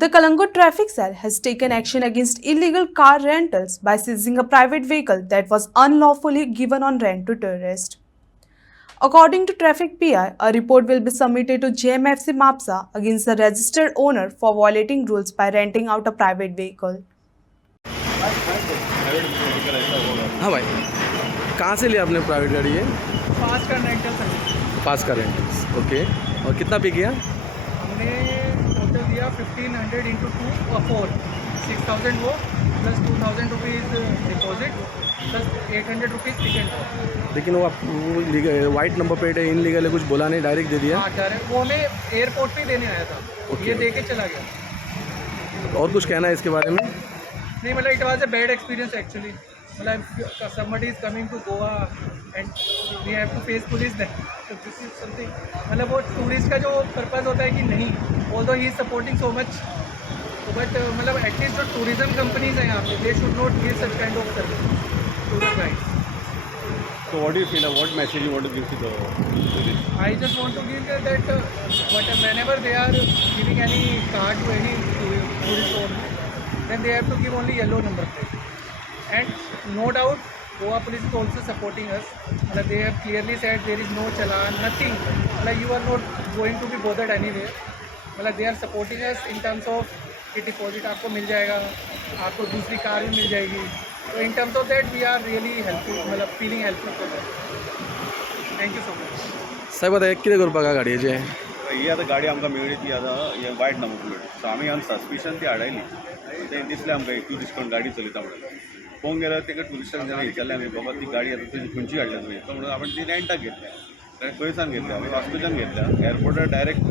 The Kalangut traffic cell has taken action against illegal car rentals by seizing a private vehicle that was unlawfully given on rent to tourists. According to Traffic PI, a report will be submitted to JMFC MAPSA against the registered owner for violating rules by renting out a private vehicle. हाँ भाई, कहाँ से लिया आपने private गाड़ी ये? Fast का rental service pass का rentals, okay. और कितना पे किया? हमने टोटल दिया 1500 इंटू 2 और 4 6000 वो plus 2000 rupees deposit plus 800 rupees ticket. लेकिन वो वाइट नंबर प्लेट है, इनलीगल है, कुछ बोला नहीं, डायरेक्ट दे दिया। हाँ डायरेक्ट वो हमें एयरपोर्ट पे देने आया था, Okay. ये दे के चला गया। और कुछ कहना है इसके बारे में? नहीं मतलब it was a bad experience actually. मतलब somebody is coming to Goa and we have to face police then. So this is something मतलब वो टूरिस्ट का जो पर्पस होता है कि नहीं, although he is supporting so much, but मतलब एटलीस्ट जो टूरिज्म कंपनीज हैं यहाँ पे they should not give such kind of service to the guys. So what do you feel? What message you want to give to the tourists? I just want to give that whenever they are giving any car to any tourist owner, then they have to give only yellow number plate. And no doubt, Goa police is also supporting us. They have clearly said there is no challan, nothing. You are not going to be bothered anywhere. They are supporting us in terms of कि deposit आपको mill जाएगा, आपको दूसरी car भी mill जाएगी. So in terms of that, we are really helpful, feeling helpful for them. Thank you so much. साहेब आता कितें करपाक गाडयेचें? ही आतां गाडी आमकां मेळ्ळी ती आतां हे वायट नंबर प्लेट. सो आमी ऑन सस्पिशन ती हाडयली. तें दिसलें आमकां एक टुरिस्ट कोण गाडी चलयता म्हणून. पळोवंक गेल्यार ताका टुरिस्टांक जेन्ना विचारलें आमी बाबा ती गाडी आतां तुजी खंयची हाडल्या तुवें, तो म्हणून हांवें ती रेंटाक घेतल्या. खंयसान घेतल्या? आमी वास्कोच्यान घेतल्या. एअरपोर्टार डायरेक्ट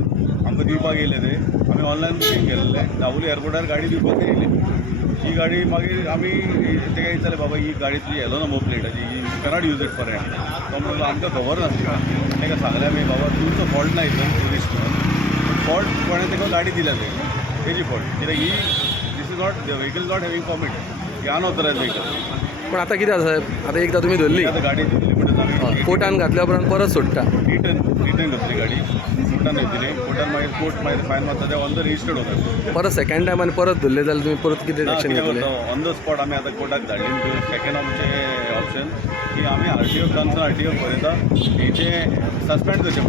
आमकां दिवपाक येयले ते. आमी ऑनलायन बुकींग केल्लें. दाबोली एअरपोर्टार गाडी दिवपाक येयली. ही गाडी मागीर आमी ताका विचारलें बाबा ही गाडी तुजी येलो नंबर प्लेटाची, you cannot use it for rent. तो म्हणलो आमकां खबर नासलें. ताका सांगलें आमी बाबा तुजो फॉल्ट ना हितून टुरिस्ट म्हणून. फॉल्ट कोणें ताका गाडी दिल्या तेजी फॉल्ट. कित्याक ही this is not the vehicle is not having permit. ही अनऑथरायज व्हेकल. पण आता कितें आसा साहेब, आता एकदां तुमी धरली, आतां गाडी दितली म्हणून आमी कोर्टान घातल्या उपरांत परत सोडटा. रिटर्न घेतली गाडी. कोर्टान येतली. कोर्टान मागीर कोर्ट मागीर फायन मारता ते ऑन द रजिस्टर्ड होता. परत सेकंड टायम आनी परत धरले जाल्यार तुमी परत कितें एक्शन घेतले? ऑन द स्पॉट आमी आतां कोर्टाक धाडली. सेकंड आमचें ऑप्शन की आमी RTO कन्सर्न RTO पळयता हेचे सस्पेंड करचें.